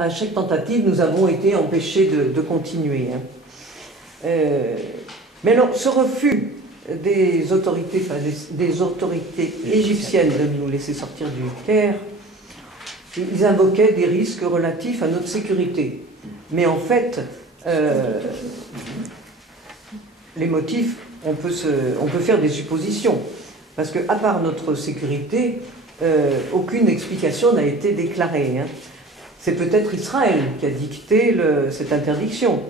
À chaque tentative, nous avons été empêchés de continuer. Mais alors, ce refus des autorités, des autorités égyptiennes de nous laisser sortir du Caire, ils invoquaient des risques relatifs à notre sécurité. Mais en fait, les motifs, on peut faire des suppositions. Parce qu'à part notre sécurité, aucune explication n'a été déclarée. C'est peut-être Israël qui a dicté cette interdiction.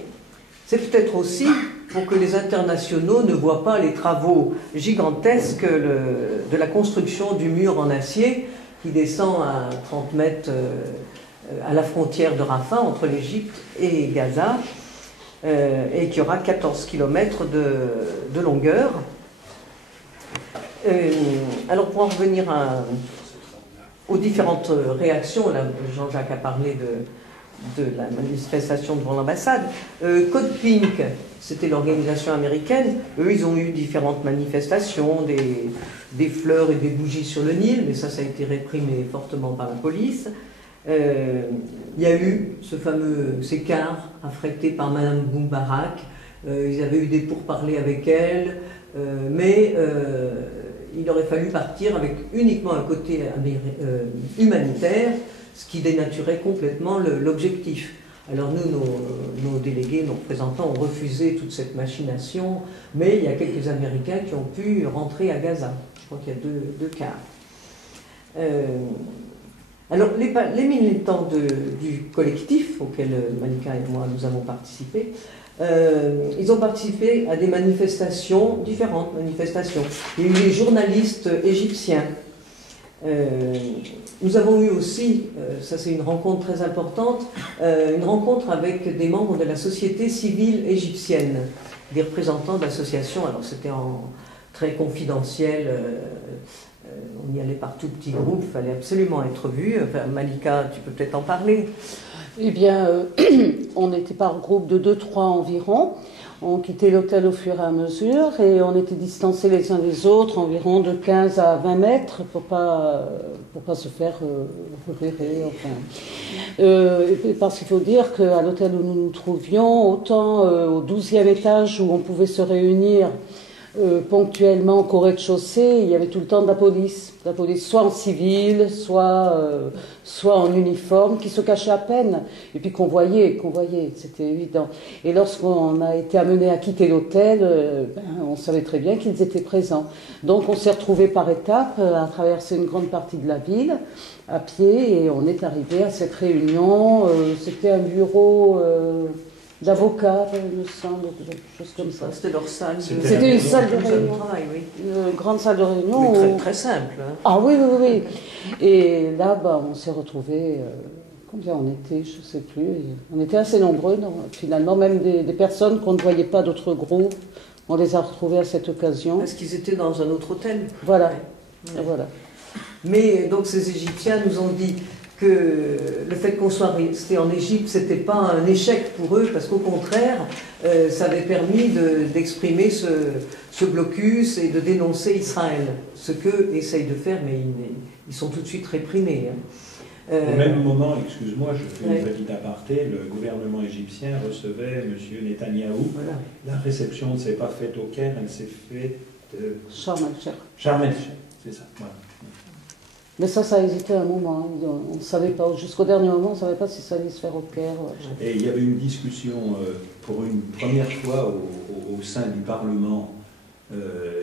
C'est peut-être aussi pour que les internationaux ne voient pas les travaux gigantesques de la construction du mur en acier qui descend à 30 mètres à la frontière de Rafah, entre l'Égypte et Gaza, et qui aura 14 km de longueur. Alors pour en revenir aux différentes réactions, là Jean-Jacques a parlé de la manifestation devant l'ambassade. Code Pink, c'était l'organisation américaine, eux ils ont eu différentes manifestations, des fleurs et des bougies sur le Nil, mais ça a été réprimé fortement par la police. Il y a eu ces cars affrétés par Madame Moubarak, ils avaient eu des pourparlers avec elle, mais il aurait fallu partir avec uniquement un côté humanitaire, ce qui dénaturait complètement l'objectif. Alors nous, nos délégués, nos représentants ont refusé toute cette machination, mais il y a quelques Américains qui ont pu rentrer à Gaza. Je crois qu'il y a deux cas. Alors les militants du collectif auquel Malika et moi nous avons participé, ils ont participé à des manifestations, différentes manifestations. Il y a eu les journalistes égyptiens. Nous avons eu aussi, ça c'est une rencontre très importante, une rencontre avec des membres de la société civile égyptienne, des représentants d'associations. Alors c'était très confidentiel, on y allait par tout petit groupe, il fallait absolument être vu. Enfin, Malika, tu peux peut-être en parler. Eh bien, on était par groupe de 2-3 environ. On quittait l'hôtel au fur et à mesure et on était distancés les uns des autres environ de 15 à 20 mètres pour pas se faire repérer. Parce qu'il faut dire qu'à l'hôtel où nous nous trouvions, autant au 12e étage où on pouvait se réunir ponctuellement qu'au rez-de-chaussée, il y avait tout le temps de la police soit en civil, soit en uniforme, qui se cachait à peine, et puis qu'on voyait, c'était évident. Et lorsqu'on a été amené à quitter l'hôtel, on savait très bien qu'ils étaient présents. Donc on s'est retrouvés par étapes à traverser une grande partie de la ville, à pied, et on est arrivé à cette réunion. C'était un bureau d'avocats, il me semble, quelque chose comme ça. C'était leur salle. C'était une salle de réunion. Travail, oui. Une grande salle de réunion. Mais très, très simple. Ah oui. Et là, on s'est retrouvés, combien on était, je ne sais plus. On était assez nombreux, finalement, même des personnes qu'on ne voyait pas d'autres groupes. On les a retrouvés à cette occasion. Parce qu'ils étaient dans un autre hôtel. Voilà. Ouais. Voilà. Mais donc ces Égyptiens nous ont dit que le fait qu'on soit resté en Égypte, c'était pas un échec pour eux, parce qu'au contraire, ça avait permis d'exprimer ce blocus et de dénoncer Israël, ce qu'eux essayent de faire, mais ils sont tout de suite réprimés. Au même moment, excuse-moi, je fais une petite aparté, le gouvernement égyptien recevait M. Netanyahou. Voilà. La réception ne s'est pas faite au Caire, elle s'est faite... Sharm el-Sheikh. Sharm el-Sheikh, c'est ça, voilà. Mais ça a hésité un moment. On ne savait pas, jusqu'au dernier moment, on ne savait pas si ça allait se faire au Caire. Et il y avait une discussion pour une première fois au sein du Parlement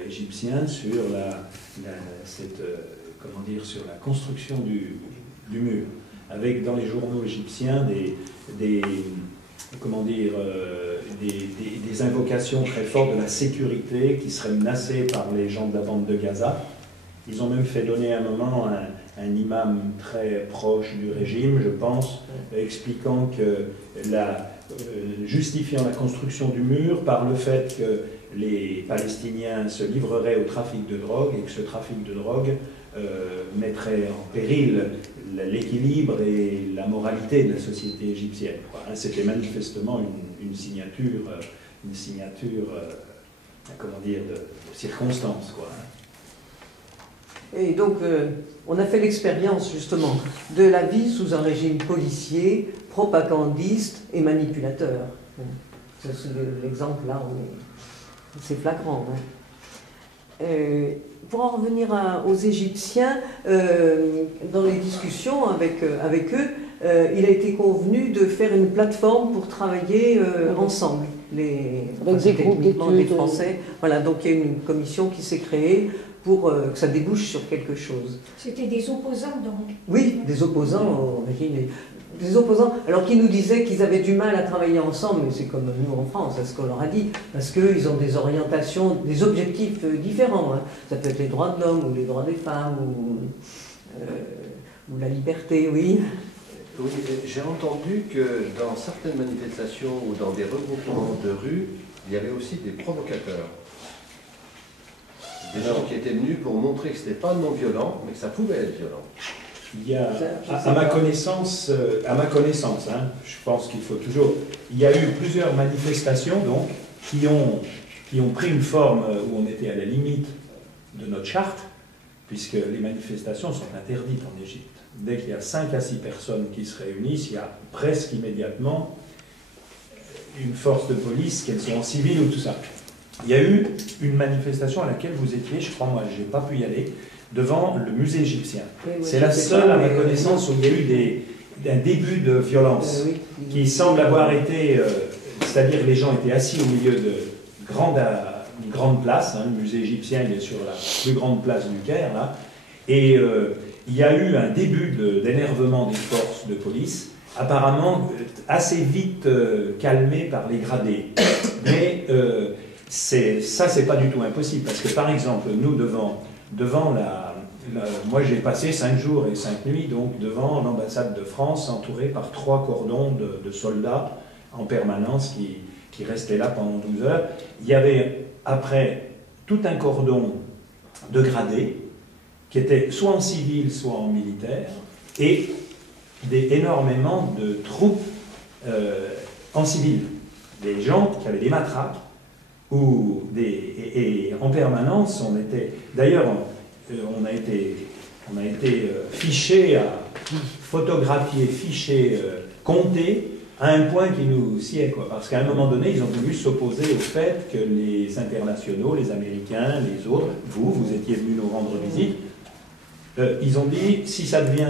égyptien sur sur la construction du mur, avec dans les journaux égyptiens des invocations très fortes de la sécurité qui seraient menacées par les gens de la bande de Gaza. Ils ont même fait donner à un moment un imam très proche du régime, je pense, expliquant que justifiant la construction du mur par le fait que les Palestiniens se livreraient au trafic de drogue et que ce trafic de drogue mettrait en péril l'équilibre et la moralité de la société égyptienne. C'était manifestement une signature de circonstance, quoi. Et donc, on a fait l'expérience, justement, de la vie sous un régime policier, propagandiste et manipulateur. L'exemple là, c'est flagrant. Hein. Pour en revenir aux Égyptiens, dans les discussions avec eux, il a été convenu de faire une plateforme pour travailler ensemble. Avec des groupes d'études. Les Français. Voilà, donc il y a une commission qui s'est créée pour que ça débouche sur quelque chose. C'était des opposants donc? Oui, des opposants au régime. Des opposants, alors qui nous disaient qu'ils avaient du mal à travailler ensemble, mais c'est comme nous en France, c'est ce qu'on leur a dit, parce qu'ils ont des orientations, des objectifs différents. Hein. Ça peut être les droits de l'homme, ou les droits des femmes, ou la liberté, oui. Oui, j'ai entendu que dans certaines manifestations ou dans des regroupements de rue, il y avait aussi des provocateurs. Des gens qui étaient venus pour montrer que ce n'était pas non violent, mais que ça pouvait être violent. Il y a, à ma connaissance, hein, je pense qu'il faut toujours... Il y a eu plusieurs manifestations donc, qui ont pris une forme où on était à la limite de notre charte, puisque les manifestations sont interdites en Égypte. Dès qu'il y a 5 à 6 personnes qui se réunissent, il y a presque immédiatement une force de police, qu'elles soient en civil ou tout ça. Il y a eu une manifestation à laquelle vous étiez, je crois, moi je n'ai pas pu y aller, devant le musée égyptien. Oui, c'est la seule, à ma connaissance, où il y a eu un début de violence qui semble avoir été, c'est-à-dire les gens étaient assis au milieu de une grande place, hein, le musée égyptien il est sur la plus grande place du Caire, là, et il y a eu un début d'énervement des forces de police, apparemment assez vite calmé par les gradés. Mais ça, c'est pas du tout impossible, parce que par exemple, nous, devant moi j'ai passé 5 jours et 5 nuits donc devant l'ambassade de France, entourée par 3 cordons de soldats en permanence qui restaient là pendant 12 heures. Il y avait après tout un cordon de gradés qui étaient soit en civil, soit en militaire, et énormément de troupes en civil. Des gens qui avaient des matraques, et en permanence, on était... D'ailleurs, on a été fichés, photographiés, fichés, comptés, à un point qui nous sied, quoi. Parce qu'à un moment donné, ils ont voulu s'opposer au fait que les internationaux, les Américains, les autres, vous étiez venus nous rendre visite, ils ont dit, si ça devient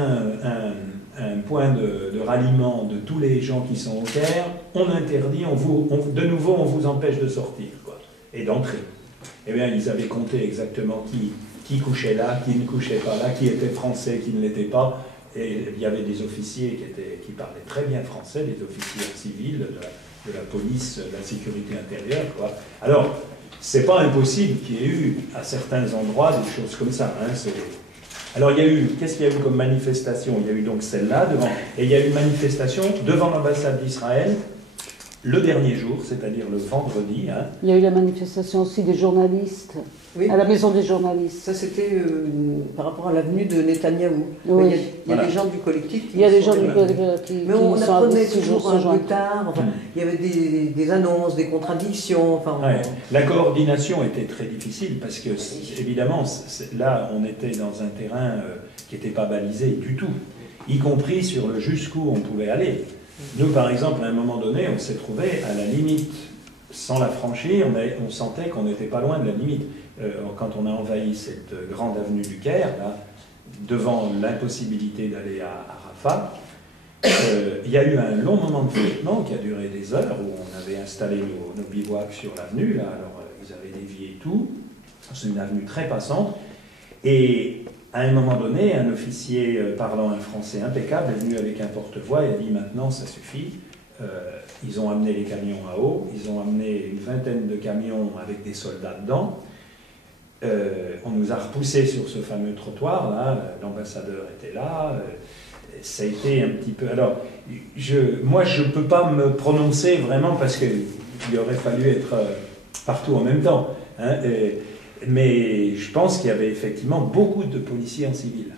un point de ralliement de tous les gens qui sont au Caire, on interdit, de nouveau, on vous empêche de sortir, quoi, et d'entrer. Eh bien, ils avaient compté exactement qui couchait là, qui ne couchait pas là, qui était français, qui ne l'était pas. Et il y avait des officiers qui parlaient très bien français, des officiers civils, de la police, de la sécurité intérieure, quoi. Alors, c'est pas impossible qu'il y ait eu, à certains endroits, des choses comme ça. Hein, alors, qu'est-ce qu'il y a eu comme manifestation? Il y a eu donc celle-là devant, et il y a eu une manifestation devant l'ambassade d'Israël, le dernier jour, c'est-à-dire le vendredi. Hein. Il y a eu la manifestation aussi des journalistes, oui. À la maison des journalistes. Ça, c'était par rapport à l'avenue de Netanyahou. Oui. Il y a des gens du collectif qui... Il y a des gens du collectif qui mais on apprenait toujours un peu tard. Enfin, il y avait des annonces, des contradictions. Enfin, La coordination était très difficile parce que, évidemment, là, on était dans un terrain qui n'était pas balisé du tout, y compris sur le jusqu'où on pouvait aller. Nous, par exemple, à un moment donné, on s'est trouvé à la limite. Sans la franchir, mais on sentait qu'on n'était pas loin de la limite. Quand on a envahi cette grande avenue du Caire, là, devant l'impossibilité d'aller à Rafah, il y a eu un long moment de flottement qui a duré des heures, où on avait installé nos bivouacs sur l'avenue, là, alors ils avaient dévié tout. C'est une avenue très passante. Et à un moment donné, un officier parlant un français impeccable est venu avec un porte-voix et a dit « Maintenant, ça suffit ». Ils ont amené les camions à eau, ils ont amené une vingtaine de camions avec des soldats dedans. On nous a repoussés sur ce fameux trottoir, là, l'ambassadeur était là. Ça a été un petit peu... Alors, moi, je ne peux pas me prononcer vraiment parce qu'il aurait fallu être partout en même temps. Hein, mais je pense qu'il y avait effectivement beaucoup de policiers en civil.